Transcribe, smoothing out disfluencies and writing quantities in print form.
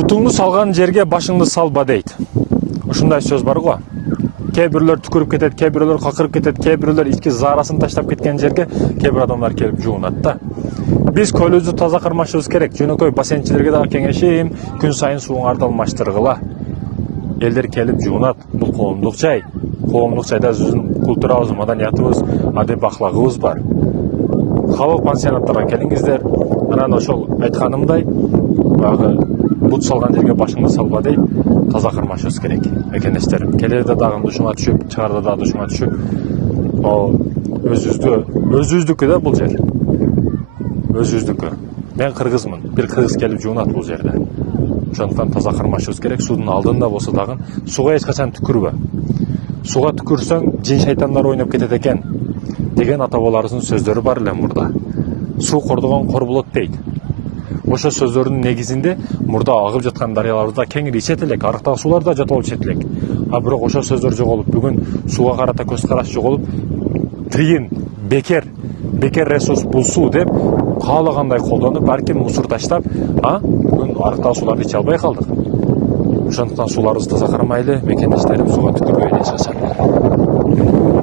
Бутуңду салган жерге башыңды салба дейт. Ушундай сөз бар го. Кээ бирлер түкүрүп кетет, кээ бирлер какырып кетет, кээ бирлер ички заарасын таштап кеткен жерге кээ бир адамдар келип жуунат да. Биз көлүбүздү таза кармашыбыз керек. Жөнөкөй бассейнчилерге дагы кеңешим, күн сайын сууңарды алмаштыргыла. Элдер келип жуунат. Бул коомдук жай. Коомдук жайда биздин культурабыз, маданиятыбыз, адеп ахлагыбыз бар. Халык пансионаттарга келиңиздер. Анан ошол айтканымдай, баягы бут салган жерге башыңды салба дейт. Таза кармашыбыз керек. Экендештерим, келерде дагы душуңа түшүп, чыгарда дагы душуңа түшүп, өзүбүздүкү да бул жер. Өзүбүздүкү. Мен кыргызмын. Бир кыргыз келип жуунат бул жерде. Ошондуктан таза кармашыбыз керек. Суудун алдында болсо дагы суга эч качан түкүрбө. Суга түкүрсөң жин шайтандар ойноп кетет экен деген ата бабаларыбыздын сөздөрү бар эле мурда. Суу кордогон кор болот дейт. Ошо сөздөрдүн негизинде мурда агып жаткан дарыяларыбызда кеңири ичет элек, арыктагы суулар да жатып ичет элек. А бирок ошо сөздөр жоголуп, бүгүн сууга карата көз караш жоголуп, тыйын, бекер ресурс бул суу деп каалагандай колдонуп, балким мусор таштап, бүгүн арыктагы сууларды иче албай калдык. Ошондуктан сууларыбызды таза кармайлы, мекендештерим, сууга түкүрбөйлү эч качан.